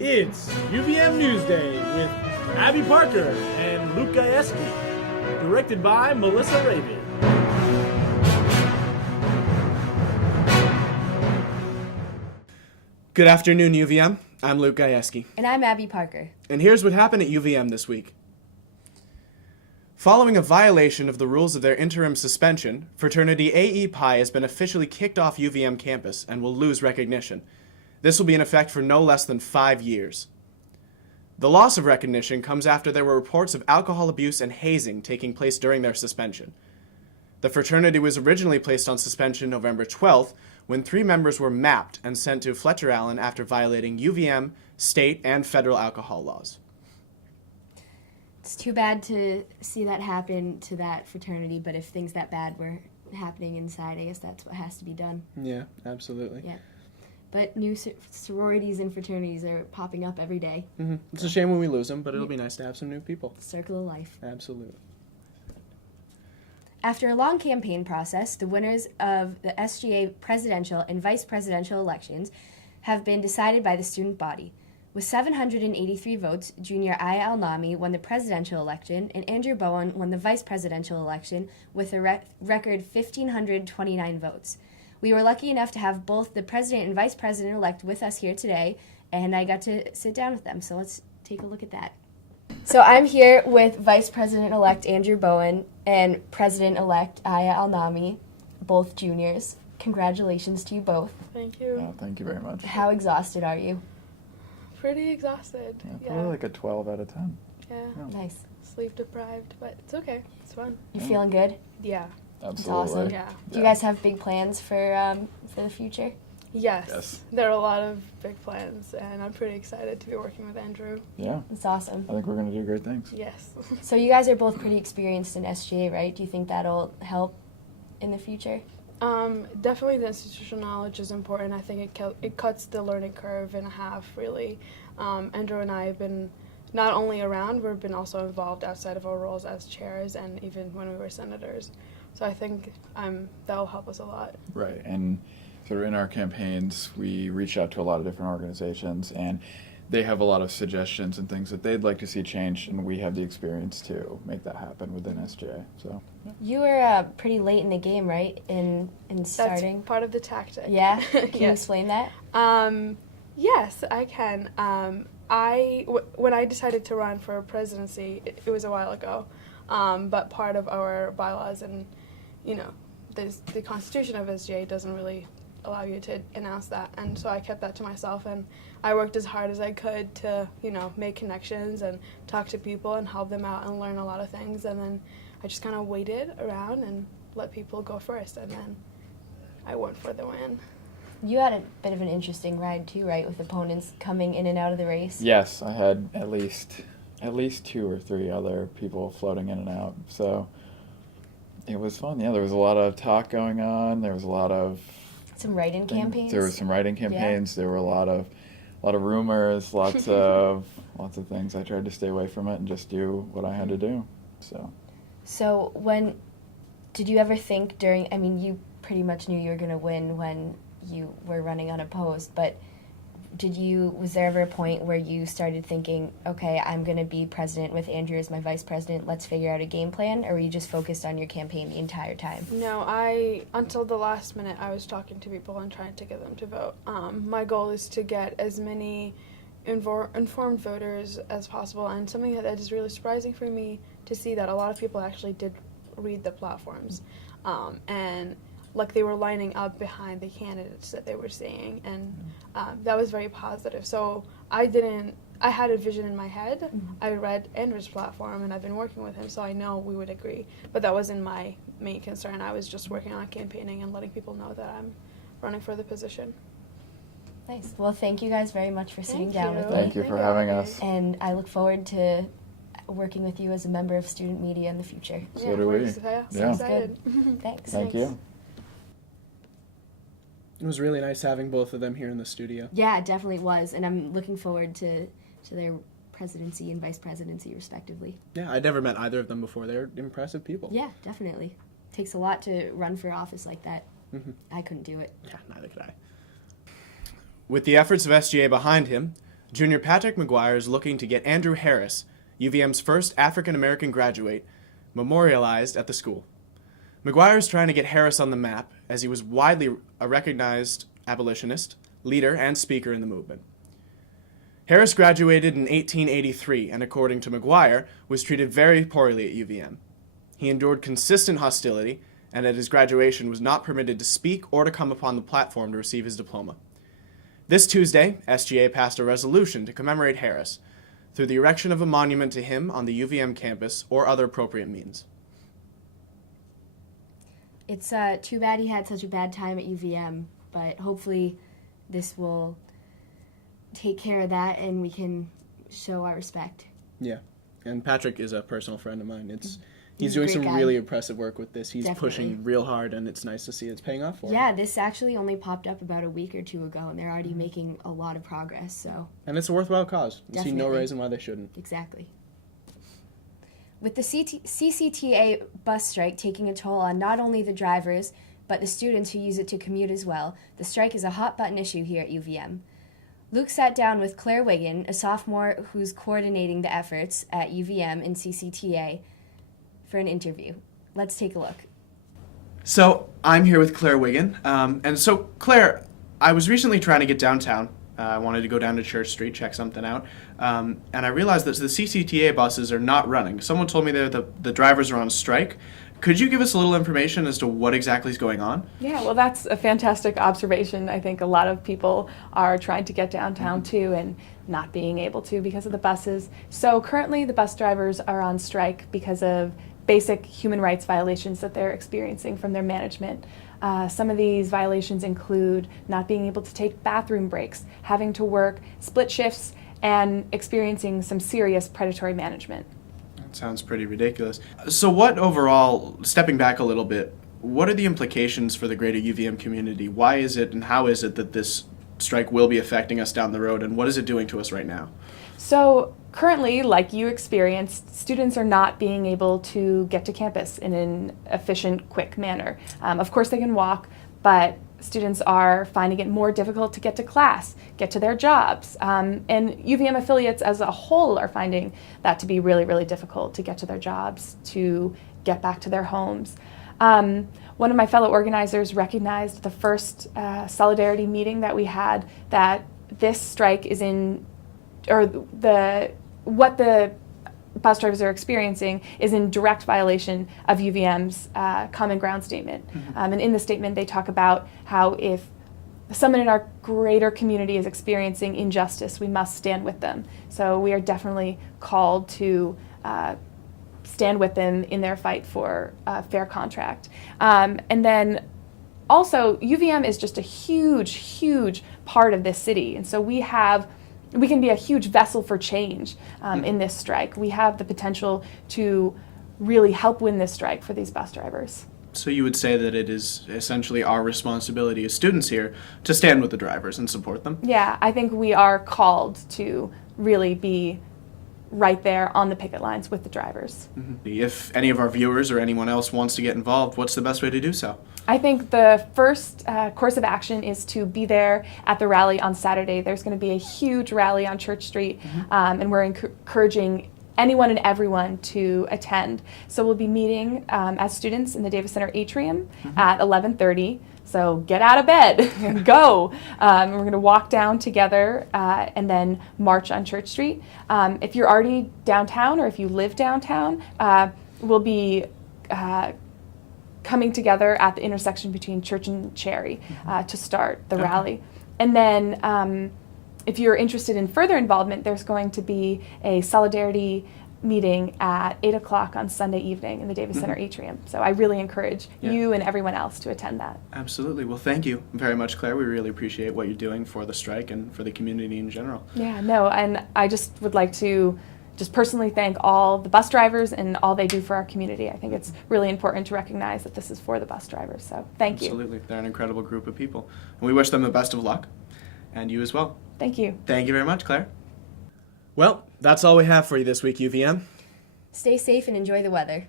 It's UVM Newsday with Abby Parker and Luke Gajewski, directed by Melissa Raven. Good afternoon, UVM. I'm Luke Gajewski. And I'm Abby Parker. And here's what happened at UVM this week. Following a violation of the rules of their interim suspension, fraternity AE Pi has been officially kicked off UVM campus and will lose recognition. This will be in effect for no less than 5 years. The loss of recognition comes after there were reports of alcohol abuse and hazing taking place during their suspension. The fraternity was originally placed on suspension November 12th when 3 members were mapped and sent to Fletcher Allen after violating UVM, state, and federal alcohol laws. It's too bad to see that happen to that fraternity, but if things that bad were happening inside, I guess that's what has to be done. Yeah, absolutely. Yeah. But new sororities and fraternities are popping up every day. Mm-hmm. It's a shame when we lose them, but it'll be nice to have some new people. Circle of life. Absolutely. After a long campaign process, the winners of the SGA presidential and vice presidential elections have been decided by the student body. With 783 votes, junior al-namee won the presidential election, and Andrew Bowen won the vice presidential election with a record 1,529 votes. We were lucky enough to have both the president and vice president-elect with us here today, and I got to sit down with them, so let's take a look at that. So I'm here with Vice President-elect Andrew Bowen and President-elect Aya al-namee, both juniors. Congratulations to you both. Thank you. Yeah, thank you very much. How exhausted are you? Pretty exhausted. Yeah, probably like a 12 out of 10. Yeah. Nice. Sleep deprived, but it's okay. It's fun. You feeling good? Yeah. Absolutely. awesome. Yeah. Do you guys have big plans for the future? Yes. There are a lot of big plans, and I'm pretty excited to be working with Andrew. Yeah. That's awesome. I think we're going to do great things. Yes. So you guys are both pretty experienced in SGA, right? Do you think that'll help in the future? Definitely the institutional knowledge is important. I think it cuts the learning curve in half, really. Andrew and I have been not only around, we've been also involved outside of our roles as chairs and even when we were senators. So I think that'll help us a lot. Right. And sort of in our campaigns, we reach out to a lot of different organizations, and they have a lot of suggestions and things that they'd like to see changed, and we have the experience to make that happen within SGA. So You were pretty late in the game, right? In starting. That's part of the tactic. Yeah. Can you Yes. explain that? Yes, I can. When I decided to run for presidency, it was a while ago, but part of our bylaws and, the Constitution of SGA doesn't really allow you to announce that, and so I kept that to myself, and I worked as hard as I could to, make connections and talk to people and help them out and learn a lot of things, and then I just kind of waited around and let people go first, and then I went for the win. You had a bit of an interesting ride too, right, with opponents coming in and out of the race? yes, I had at least 2 or 3 other people floating in and out. So it was fun. Yeah, there was a lot of talk going on. There was a lot of Some write-in campaigns? There were some writing campaigns. Yeah. There were a lot of rumors, lots of things. I tried to stay away from it and just do what I had to do. So Did you ever think you pretty much knew you were going to win when you were running unopposed, but was there ever a point where you started thinking, okay, I'm going to be president with Andrew as my vice president, let's figure out a game plan, or were you just focused on your campaign the entire time? No, until the last minute, I was talking to people and trying to get them to vote. My goal is to get as many informed voters as possible, and something that is really surprising for me to see that a lot of people actually did read the platforms, and they were lining up behind the candidates that they were seeing, and that was very positive. So I had a vision in my head. Mm-hmm. I read Andrew's platform, and I've been working with him, so I know we would agree. But that wasn't my main concern. I was just working on campaigning and letting people know that I'm running for the position. Nice. Well, thank you guys very much for sitting down with me. Thank you for having us. And I look forward to working with you as a member of student media in the future. So do we. Yeah. Excited. Thanks. Thank you. It was really nice having both of them here in the studio. Yeah, it definitely was, and I'm looking forward to their presidency and vice presidency, respectively. Yeah, I'd never met either of them before. They're impressive people. Yeah, definitely. Takes a lot to run for office like that. Mm-hmm. I couldn't do it. Yeah, neither could I. With the efforts of SGA behind him, Junior Patrick McGuire is looking to get Andrew Harris, UVM's first African-American graduate, memorialized at the school. McGuire is trying to get Harris on the map, as he was widely a recognized abolitionist, leader, and speaker in the movement. Harris graduated in 1883 and, according to McGuire, was treated very poorly at UVM. He endured consistent hostility, and at his graduation was not permitted to speak or to come upon the platform to receive his diploma. This Tuesday, SGA passed a resolution to commemorate Harris through the erection of a monument to him on the UVM campus or other appropriate means. It's too bad he had such a bad time at UVM, but hopefully this will take care of that and we can show our respect. Yeah, and Patrick is a personal friend of mine. He's a doing great some guy. really impressive work with this. He's Definitely. pushing real hard, and it's nice to see it's paying off for him. Yeah, this actually only popped up about a week or two ago, and they're already making a lot of progress, so And it's a worthwhile cause. I see no Definitely. reason why they shouldn't. exactly. With the CCTA bus strike taking a toll on not only the drivers, but the students who use it to commute as well, the strike is a hot-button issue here at UVM. Luke sat down with Claire Wiggin, a sophomore who's coordinating the efforts at UVM and CCTA, for an interview. Let's take a look. So, I'm here with Claire Wiggin. And so, Claire, I was recently trying to get downtown. I wanted to go down to Church Street, check something out. And I realized that the CCTA buses are not running. Someone told me that the drivers are on strike. Could you give us a little information as to what exactly is going on? Yeah, well, that's a fantastic observation. I think a lot of people are trying to get downtown too and not being able to because of the buses. So currently the bus drivers are on strike because of basic human rights violations that they're experiencing from their management. Some of these violations include not being able to take bathroom breaks, having to work split shifts, and experiencing some serious predatory management. That sounds pretty ridiculous. So what overall, stepping back a little bit, what are the implications for the greater UVM community? Why is it and how is it that this strike will be affecting us down the road, and what is it doing to us right now? So currently, like you experienced, students are not being able to get to campus in an efficient, quick manner. Of course they can walk, but students are finding it more difficult to get to class, get to their jobs. And UVM affiliates as a whole are finding that to be really, really difficult to get to their jobs, to get back to their homes. One of my fellow organizers recognized the first solidarity meeting that we had that this strike is in, or what the bus drivers are experiencing is in direct violation of UVM's Common Ground statement. And in the statement they talk about how if someone in our greater community is experiencing injustice, we must stand with them. So we are definitely called to stand with them in their fight for a fair contract. And then also, UVM is just a huge, huge part of this city. And so we can be a huge vessel for change in this strike. We have the potential to really help win this strike for these bus drivers. So you would say that it is essentially our responsibility as students here to stand with the drivers and support them? Yeah, I think we are called to really be right there on the picket lines with the drivers. If any of our viewers or anyone else wants to get involved, what's the best way to do so? I think the first course of action is to be there at the rally on Saturday. There's going to be a huge rally on Church Street, and we're encouraging anyone and everyone to attend. So we'll be meeting as students in the Davis Center atrium at 11:30. So get out of bed and go. We're going to walk down together and then march on Church Street. If you're already downtown or if you live downtown, we'll be coming together at the intersection between Church and Cherry to start the rally. And then if you're interested in further involvement, there's going to be a solidarity meeting at 8 o'clock on Sunday evening in the Davis Center atrium. So I really encourage you and everyone else to attend that. Absolutely. Well, thank you very much, Claire. We really appreciate what you're doing for the strike and for the community in general. Yeah, no, and I just would like to just personally thank all the bus drivers and all they do for our community. I think it's really important to recognize that this is for the bus drivers. So thank you. Absolutely. They're an incredible group of people. And we wish them the best of luck. And you as well. Thank you. Thank you very much, Claire. Well, that's all we have for you this week, UVM. Stay safe and enjoy the weather.